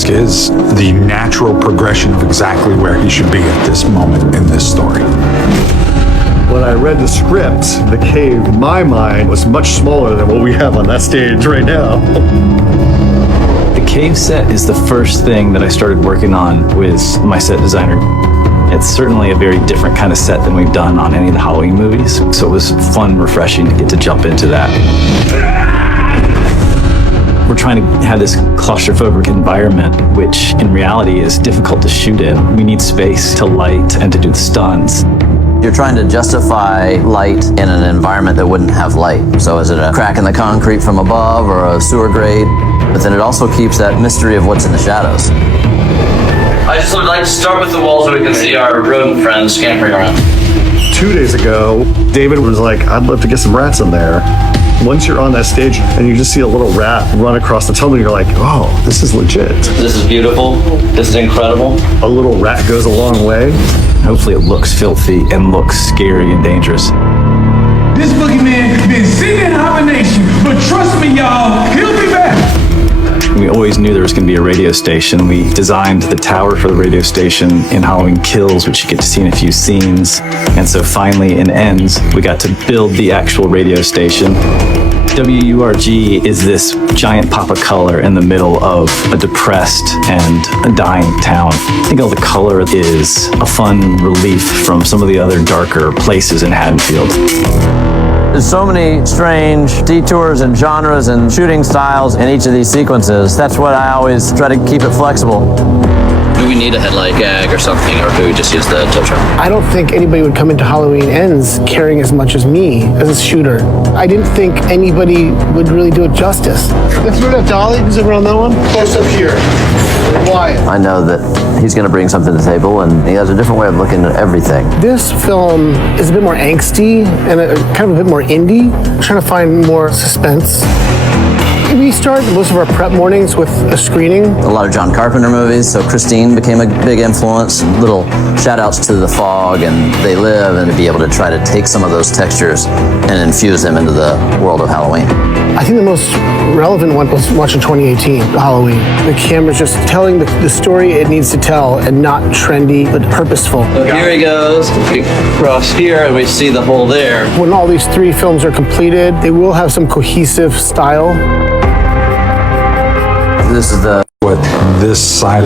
mask is the natural progression of exactly where he should be at this moment in this story. When I read the script, the cave, in my mind, was much smaller than what we have on that stage right now. The cave set is the first thing that I started working on with my set designer. It's certainly a very different kind of set than we've done on any of the Halloween movies, so it was fun, refreshing to get to jump into that. We're trying to have this claustrophobic environment, which in reality is difficult to shoot in. We need space to light and to do the stunts. You're trying to justify light in an environment that wouldn't have light. So is it a crack in the concrete from above or a sewer grate? But then it also keeps that mystery of what's in the shadows. I just would like to start with the walls so we can see our rodent friends scampering around. 2 days ago, David was like, I'd love to get some rats in there. Once you're on that stage and you just see a little rat run across the tunnel, you're like, oh, this is legit. This is beautiful. This is incredible. A little rat goes a long way. Hopefully it looks filthy and looks scary and dangerous. This boogeyman been sitting in hibernation, but trust me, y'all, he'll be back. We always knew there was going to be a radio station. We designed the tower for the radio station in Halloween Kills, which you get to see in a few scenes. And so finally, in Ends, we got to build the actual radio station. WURG is this giant pop of color in the middle of a depressed and a dying town. I think all the color is a fun relief from some of the other darker places in Haddonfield. There's so many strange detours and genres and shooting styles in each of these sequences. That's what I always try to keep it flexible. Do we need a headlight gag or something, or do we just use the tilt drum? I don't think anybody would come into Halloween Ends caring as much as me as a shooter. I didn't think anybody would really do it justice. Let's throw that dolly. Is it around that one? Close up here. Why? I know that he's going to bring something to the table, and he has a different way of looking at everything. This film is a bit more angsty and kind of a bit more indie. I'm trying to find more suspense. We start most of our prep mornings with a screening. A lot of John Carpenter movies, so Christine became a big influence. Little shout outs to The Fog and They Live, and to be able to try to take some of those textures and infuse them into the world of Halloween. I think the most relevant one was watching 2018, Halloween. The camera's just telling the story it needs to tell and not trendy, but purposeful. So here he goes. We cross here and we see the hole there. When all these three films are completed, they will have some cohesive style. This is What this side